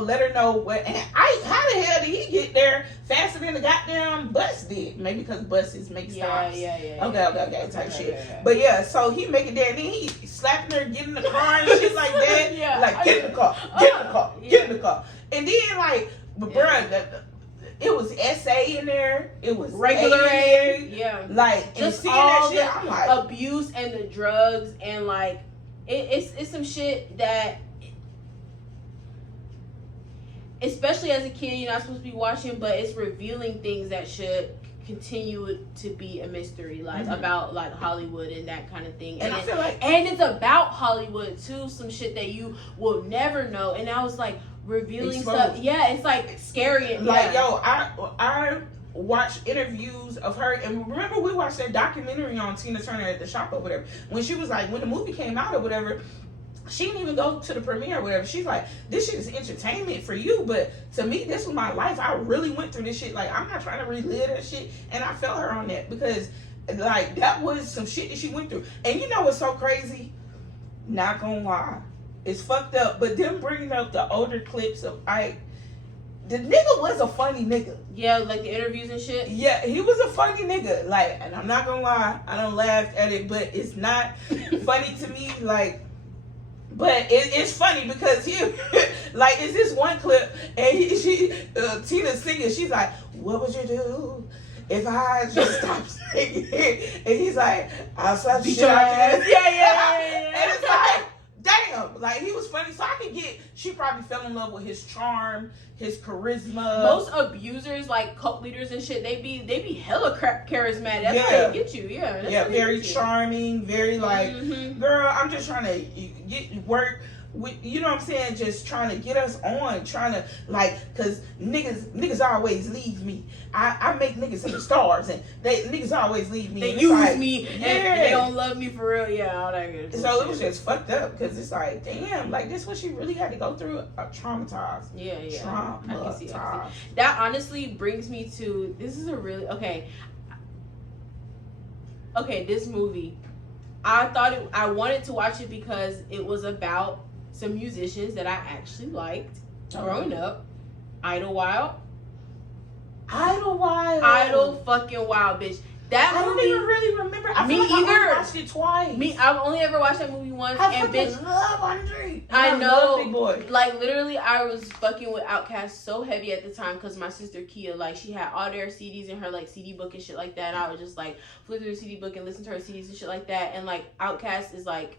let her know what. And Ike, how the hell did he get there faster than the goddamn bus did? Maybe because buses make stops. Okay, type shit. Yeah. But yeah, so he make it there, and then he slapping her, getting in the car and shit like that. Like get in the car, get in the car. And then like, but bruh, it was SA in there. It was regular A. Yeah. Like, just seeing all that shit, the I'm like, abuse and the drugs and like it's some shit that, especially as a kid, you're not supposed to be watching, but it's revealing things that should continue to be a mystery, like about like Hollywood and that kind of thing. And I feel like, and it's about Hollywood too, some shit that you will never know. And I was like revealing stuff. Yeah, it's like scary. Like yo, I watched interviews of her, and remember we watched that documentary on Tina Turner at the shop or whatever. When she was like, when the movie came out or whatever, she didn't even go to the premiere or whatever. She's like, this shit is entertainment for you, but to me, this was my life. I really went through this shit. Like, I'm not trying to relive that shit. And I felt her on that because, like, that was some shit that she went through. And you know what's so crazy? Not gonna lie. It's fucked up. But them bringing up the older clips of Ike, the nigga was a funny nigga. Yeah, like the interviews and shit. Yeah, he was a funny nigga. Like, and I'm not gonna lie, I don't laugh at it, but it's not funny to me. Like, but it's funny because he, like, it's this one clip, and Tina's singing. She's like, "What would you do if I just stop saying it, and he's like, I'll slap the shit your out ass. of you. Yeah. And it's like, damn, like he was funny. So I could get, she probably fell in love with his charm, his charisma. Most abusers, like cult leaders and shit, they be hella charismatic. That's how they get you. Yeah. That's Yeah, how they very get you. charming, very like, Mhm. girl, I'm just trying to get work. You know what I'm saying? Just trying to get us on, trying to like, cause niggas always leave me. I make niggas in the stars, and niggas always leave me. They and use like, me, yeah. and they don't love me for real. Yeah, all that good. So it was just fucked up, cause it's like, damn, like this what she really had to go through. Traumatized. Yeah. Traumatized. I can see. That honestly brings me to, this is a really okay. This movie, I wanted to watch it because it was about some musicians that I actually liked growing up. Idlewild fucking wild, bitch. That I movie, don't even really remember. I Me feel like I either. only watched it twice. I've only ever watched that movie once, I and fucking bitch, love Andre. I know. love Big Boy. Like literally, I was fucking with Outkast so heavy at the time because my sister Kia, like, she had all their CDs in her like CD book and shit like that. And I would just like flip through the CD book and listen to her CDs and shit like that. And like Outkast is like,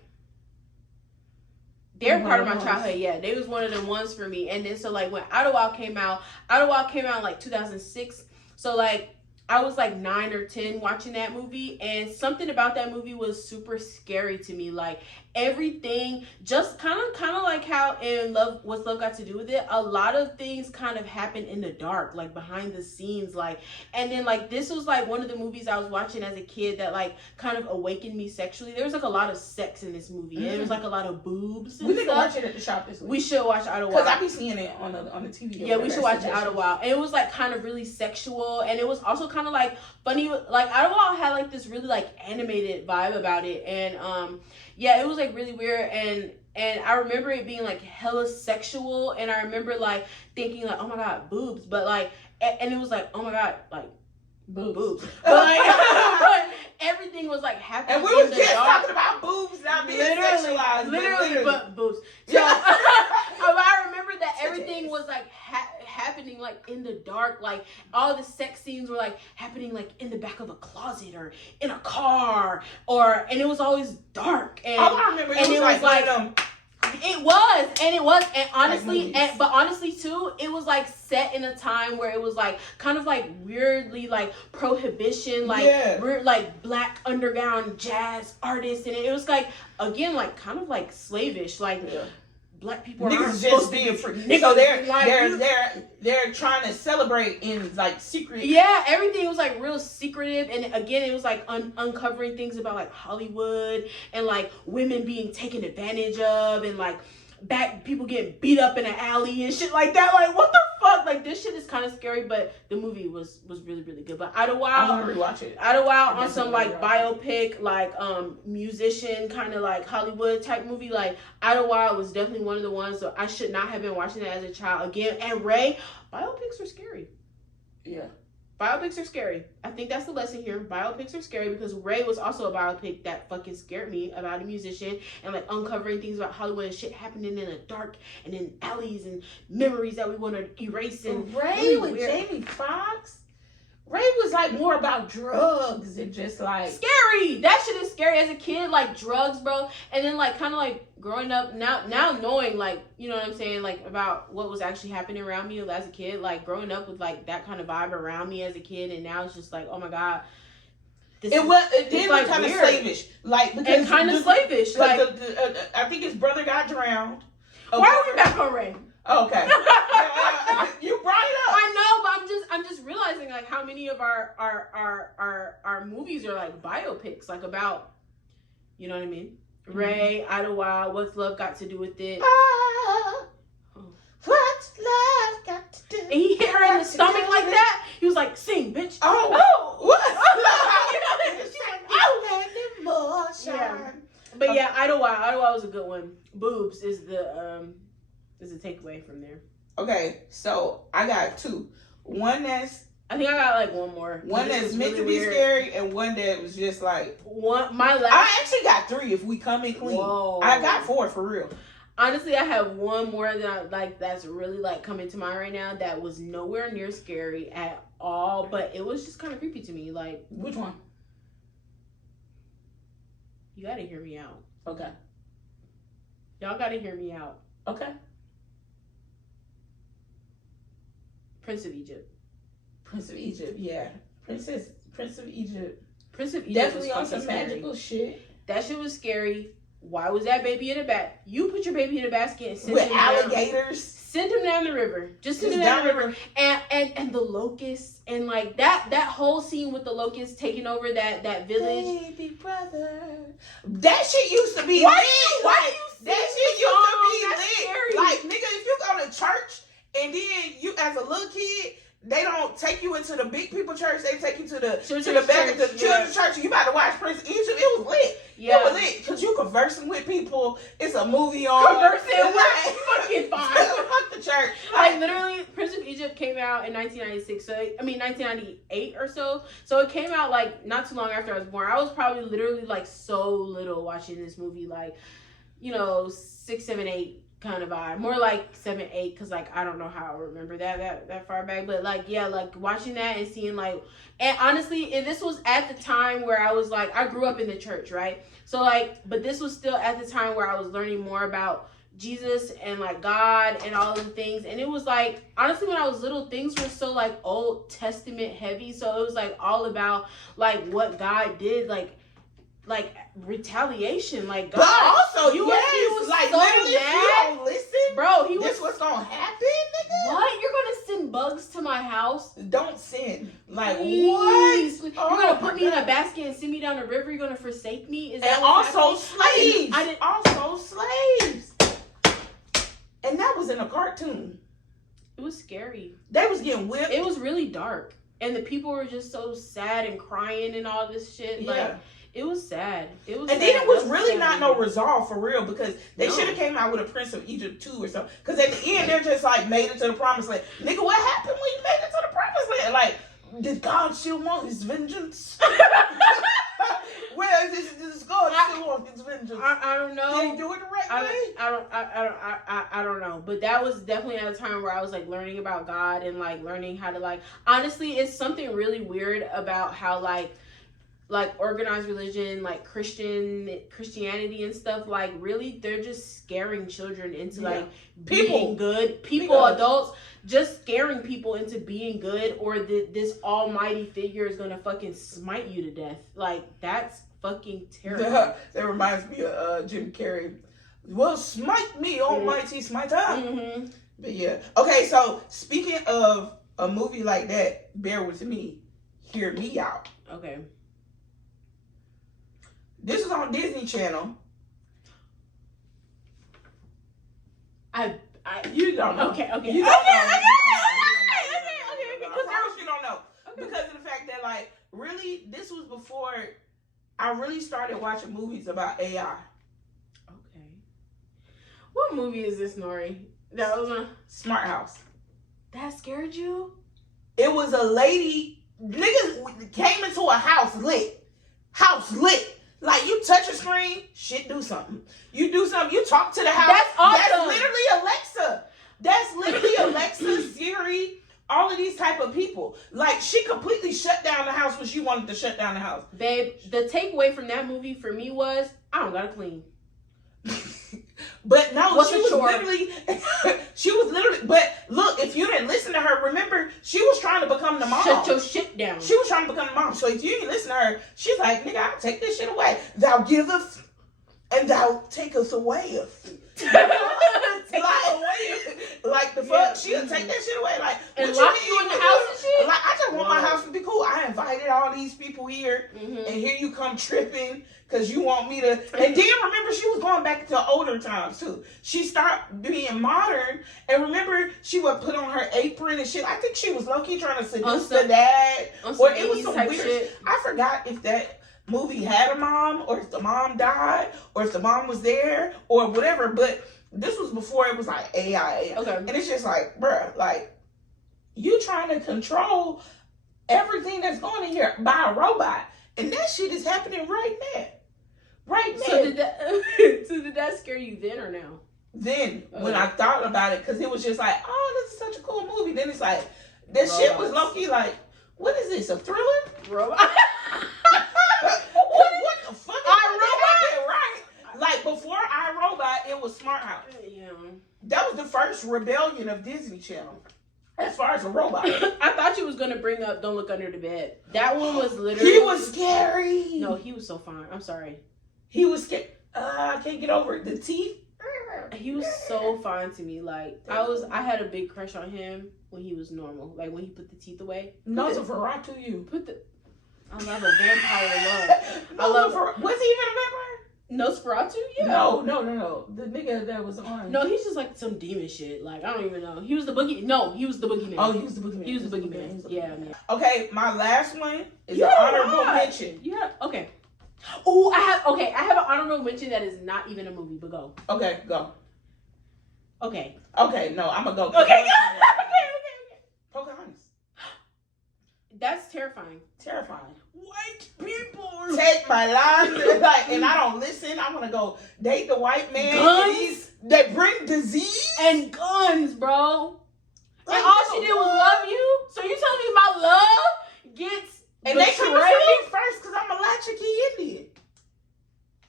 they're part of my childhood. Yeah, they was one of the ones for me. And then so like when Idlewild came out in like 2006. So like I was like 9 or 10 watching that movie, and something about that movie was super scary to me. Like everything, just kind of like how in What's Love Got to Do with It, a lot of things kind of happen in the dark, like behind the scenes, like. And then like this was like one of the movies I was watching as a kid that like kind of awakened me sexually. There was like a lot of sex in this movie, and there was like a lot of boobs and We need to stuff. watch it at the shop this week. We should watch Idlewild. Because I be seeing it on the TV. Yeah, we should watch Idlewild. And it was like kind of really sexual, and it was also kind of like funny. Like Idlewild had like this really like animated vibe about it, and yeah, it was like really weird. And I remember it being like hella sexual, and I remember like thinking like, oh my god, boobs, but like, and it was like, oh my god, like boobs. But like, but everything was like happening. And we was in the just dark. talking about boobs not being sexualized. Literally, but boobs. So I remember that everything was like happening like in the dark. Like all the sex scenes were like happening like in the back of a closet or in a car, and it was always dark. And all I remember and it was like them. It was, and honestly, but honestly too, it was like set in a time where it was like kind of like weirdly like prohibition, like weird like black underground jazz artists, and it was like again like kind of like slavish, like black people niggas just being free. So they're trying to celebrate in like secret. Yeah, everything was like real secretive, and again it was like uncovering things about like Hollywood and like women being taken advantage of, and like people getting beat up in an alley and shit like that. Like what the fuck? Like this shit is kind of scary, but the movie was really really good. But Idlewild, I want to rewatch it. Idlewild on some like biopic, like musician kind of like Hollywood type movie. Like Idlewild was definitely one of the ones. So I should not have been watching that as a child again. And Ray, biopics are scary. Yeah. Biopics are scary. I think that's the lesson here. Biopics are scary because Ray was also a biopic that fucking scared me about a musician and like uncovering things about Hollywood and shit happening in the dark and in alleys and memories that we want to erase. And Ray really with weird. Jamie Foxx. Ray was like more about drugs and just like scary. That shit is scary as a kid, like drugs, bro. And then like kind of like growing up now knowing like, you know what I'm saying, like about what was actually happening around me as a kid, like growing up with like that kind of vibe around me as a kid, and now it's just like, oh my god, it was like kind of weird. Slavish, like because and kind of slavish, like I think his brother got drowned. Why are we back on Ray? Okay. You brought it up. I know, but I'm just realizing like how many of our movies are like biopics, like about, you know what I mean? Mm-hmm. Ray, Idlewild, What's Love Got to Do with It? What's love got to do? And he hit her in the stomach like that. He was like, "Sing, bitch." Oh, what? Yeah. But yeah, Idlewild was a good one. Boobs is the takeaway from there. Okay, so I got two. One that's I think I got like one more. One that's meant to be scary, and one that was just like one. My last. I actually got three. If we come in clean, Whoa. I got four for real. Honestly, I have one more that that's really like coming to mind right now that was nowhere near scary at all, but it was just kind of creepy to me. Like, Which one? you gotta hear me out. Okay. Y'all gotta hear me out. Okay. Prince of Egypt. Prince of Egypt, yeah. Prince of Egypt. Prince of Egypt Definitely on was some scary. magical shit. That shit was scary. Why was that baby in a basket? You put your baby in a basket and send With him down. alligators. Send him down the river. Just send him down the river. And the locusts and like that whole scene with the locusts taking over that village. Baby brother. That shit used to be Why lit. you That shit sing used to songs? be That's lit. scary. Like, nigga, if you go to church and then you as a little kid, they don't take you into the big people church. They take you to the back of the children's church. And you about to watch Prince of Egypt. It was lit. Yeah. It was lit because you conversing with people. It's a movie on. Conversing with Like, fucking fine. Fuck the church. Like literally, Prince of Egypt came out in 1996. So 1998 or so. So it came out like not too long after I was born. I was probably literally like so little watching this movie, like 6, 7, 8 kind of vibe. More like 7, 8 because like I don't know how I remember that far back. But like yeah, like watching that and seeing like, and honestly, and this was at the time where I was like I grew up in the church, right? So like, but this was still at the time where I was learning more about Jesus and like God and all of the things. And it was like, honestly, when I was little, things were so like Old Testament heavy. So it was like all about like what God did, like retaliation, like God. But also, he yes, was like so literally, if you mad. don't listen, Bro, he this was what's gonna happen, nigga. what? You're gonna send bugs to my house? Don't sin. Like Please. what? You're gonna put me in a basket and send me down the river? You're gonna forsake me? Is that And what's also happening? slaves. I didn't. Also slaves. And that was in a cartoon. It was scary. They was getting whipped. It was really dark, and the people were just so sad and crying and all this shit. Like Yeah. it was sad. It was. And sad. then it was That really sad. not no resolve for real because they No. should have came out with a Prince of Egypt 2 or something. Because at the end, they're just like made it to the promised land. Nigga, what happened when you made it to the promised land? Like, did God still want his vengeance? Where is this God still want his vengeance? I don't know. Did he do it the right way? I don't know. But that was definitely at a time where I was like learning about God and like learning how to like. Honestly, it's something really weird about how like organized religion, like Christianity and stuff, like really they're just scaring children into like being good. People, adults, just scaring people into being good, or this almighty figure is gonna fucking smite you to death. Like that's fucking terrible. That reminds me of Jim Carrey. Well, smite me, almighty smiter. Mm-hmm. But yeah. Okay, so speaking of a movie like that, bear with me. Hear me out. Okay. This is on Disney Channel. You don't know. Okay. You don't know. Okay. Because you don't know. Okay. Because of the fact that, like, really, this was before I really started watching movies about AI. Okay. What movie is this, Nori? That was a Smart House. that scared you? It was a lady, niggas came into a house lit. House lit. Like, you touch a screen, shit do something. You do something, you talk to the house. That's awesome. That's literally Alexa. That's literally Alexa, Siri, all of these type of people. Like, she completely shut down the house when she wanted to shut down the house. Babe, the takeaway from that movie for me was I don't gotta clean. But no, What's she a was chore? literally, but look, if you didn't listen to her, remember, she was trying to become the mom. Shut your shit down. She was trying to become the mom. So if you didn't listen to her, she's like, nigga, I'll take this shit away. Thou giveth and thou taketh away. Like the fuck, Yeah. she'll take that shit away. Like, And what lock mean you in the would house do? and shit? Like, I just want my Whoa. house to be cool. I invited all these people here, Mm-hmm. and here you come tripping because you want me to. And then remember, she was going back to older times too. She started being modern, and remember, she would put on her apron and shit. I think she was low key trying to seduce the dad, or it was some weird shit. I forgot if that movie had a mom, or if the mom died, or if the mom was there, or whatever. But this was before it was like AI. Okay. And it's just like, bruh, like, you trying to control everything that's going in here by a robot. And that shit is happening right now. Right now. So did that scare you then or now? Then when I thought about it, because it was just like, oh, this is such a cool movie. Then it's like, this shit was low key like, what is this? A thriller? Robot. What the fuck? iRobot? Right. Like before iRobot, it was Smart House. Yeah. That was the first rebellion of Disney Channel. As far as a robot. I thought you was gonna bring up Don't Look Under the Bed. That one was literally. He was scary. No, he was so fine. I'm sorry. He was scared. I can't get over it. The teeth. He was so fine to me. Like I had a big crush on him when he was normal. Like when he put the teeth away. Nosferatu you. I love a vampire love. Was he even a vampire? Nosferatu? Yeah. No. The nigga that was on. No, he's just like some demon shit. Like I don't even know. He was the boogeyman. No, he was the boogeyman. Oh, he was the boogeyman. He was the boogeyman. Yeah. Okay, my last one is an honorable mention. Yeah. Okay. Oh, I have an honorable mention that is not even a movie, but go. Okay, go. Okay. Okay, no, I'm gonna go. Okay. Okay. Pocahontas. That's terrifying. Terrifying. White people take my land, like, and I don't listen. I want to go date the white man. Guns? That bring disease and guns, bro. Like, and all she did was love you. So you telling me my love gets and they come to me first because I'm a latchkey Indian.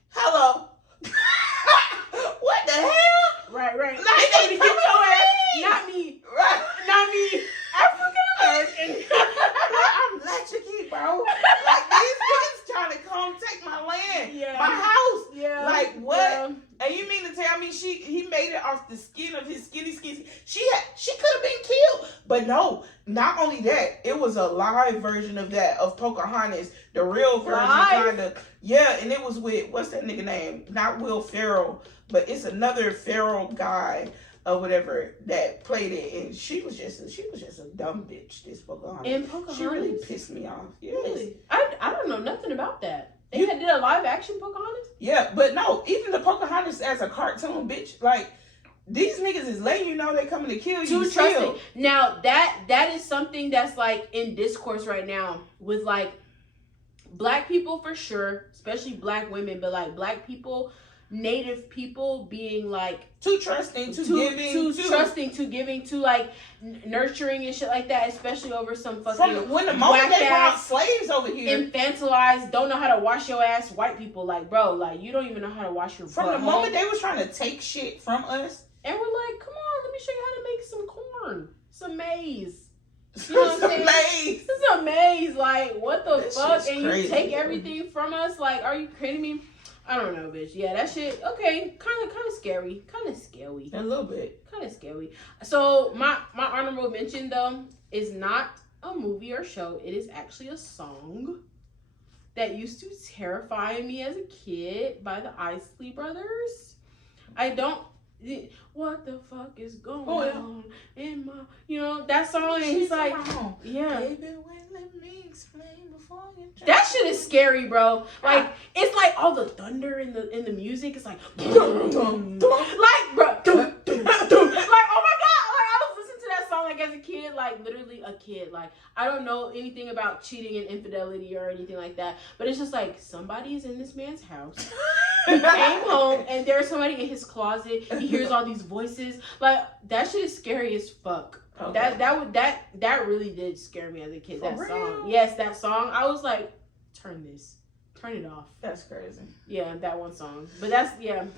Hello. What the hell? Right. Like, they get your ass, not me. Right. Not me. African American. I'm latchkey, bro. Like these niggas trying to come take my land, my house. Yeah. Like what? Yeah. And you mean to tell me he made it off the skin of his skinny skin? She could have been killed, but no. Not only that, it was a live version of Pocahontas, the real version, kind of. Yeah, and it was with what's that nigga name? Not Will Ferrell, but it's another Ferrell guy or whatever that played it, and she was just a dumb bitch. This Pocahontas. And Pocahontas, she really pissed me off. Yes. Really? I don't know nothing about that. They did a live action Pocahontas? Yeah, but no, even the Pocahontas as a cartoon, bitch, like, these niggas is letting you know they coming to kill you. Too trusting. Now, that is something that's, like, in discourse right now with, like, black people for sure, especially black women, but, like, black people, native people being, like, too trusting, too giving, too like nurturing and shit like that, especially over some fucking when the moment they brought slaves over here, infantilized, don't know how to wash your ass, white people, like, bro, like, you don't even know how to wash your from the moment they was trying to take shit from us, and we're like, come on, let me show you how to make some corn, some maize. You know what I'm saying? This is a maze. Like, what the fuck? And you take everything from us? Like, are you kidding me? I don't know, bitch. Yeah, that shit. Okay, kind of scary. Kind of scary. A little bit. Kind of scary. So my honorable mention though is not a movie or show. It is actually a song that used to terrify me as a kid by the Isley Brothers. What the fuck is going on in my, that song, and he's like, yeah. Baby, let me explain before you try. That shit is scary, bro. Like, it's like all the thunder in the music. It's like, like, bro, like, oh my god, like, I was listening to that song like as a kid, like literally a kid. Like, I don't know anything about cheating and infidelity or anything like that, but it's just like somebody's in this man's house. He came home and there's somebody in his closet. He hears all these voices. Like, that shit is scary as fuck. Okay. That really did scare me as a kid. That song. Yes, that song. I was like, turn it off. That's crazy. Yeah, that one song. But that's Yep.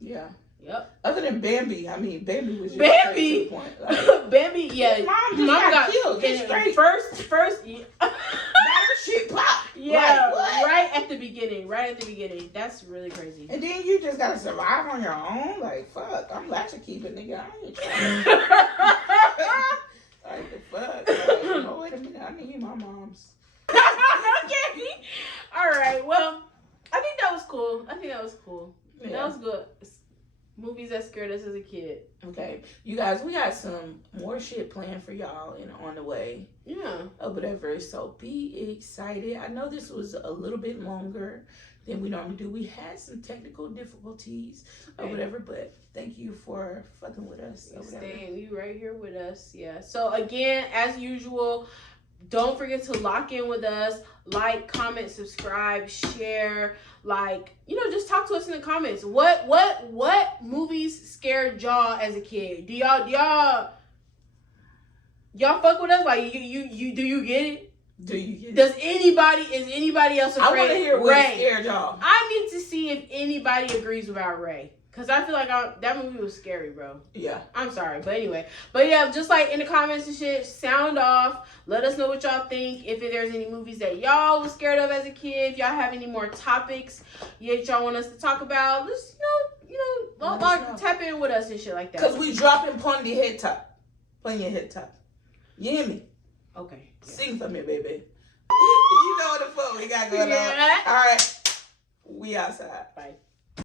Yeah. Yep. Other than Bambi, I mean, Bambi was just Bambi. To the point. Like, Bambi, yeah. Mom got killed. Straight. First. Yeah. Shit pop. Yeah, like, right at the beginning. That's really crazy. And then you just gotta survive on your own. Like, fuck, I'm latchkey, but nigga, I ain't trying. Like, the fuck. Like, oh, wait a minute, I need my mom's. Okay. All right. Well, I think that was cool. Yeah. That was good. Movies that scared us as a kid. Okay, you guys, we got some more shit planned for y'all and on the way. Yeah. Or whatever. So be excited. I know this was a little bit longer than we normally do. We had some technical difficulties or whatever, but thank you for fucking with us. Staying, you right here with us. Yeah. So again, as usual, don't forget to lock in with us. Like, comment, subscribe, share. Like, just talk to us in the comments. What movies scared y'all as a kid? Do y'all fuck with us? Like, you do you get it? Do you get it? Is anybody else afraid? I want to hear what Ray. scared y'all. I need to see if anybody agrees about Ray. Because I feel like that movie was scary, bro. Yeah. I'm sorry. But anyway. But yeah, just like in the comments and shit, sound off. Let us know what y'all think. If there's any movies that y'all was scared of as a kid. If y'all have any more topics that y'all want us to talk about. Just, tap in with us and shit like that. Because we dropping plenty head top. Plenty of head top. You hear me? Okay. Yeah. Sing for me, baby. You know what the fuck we got going on. All right. We outside. Bye.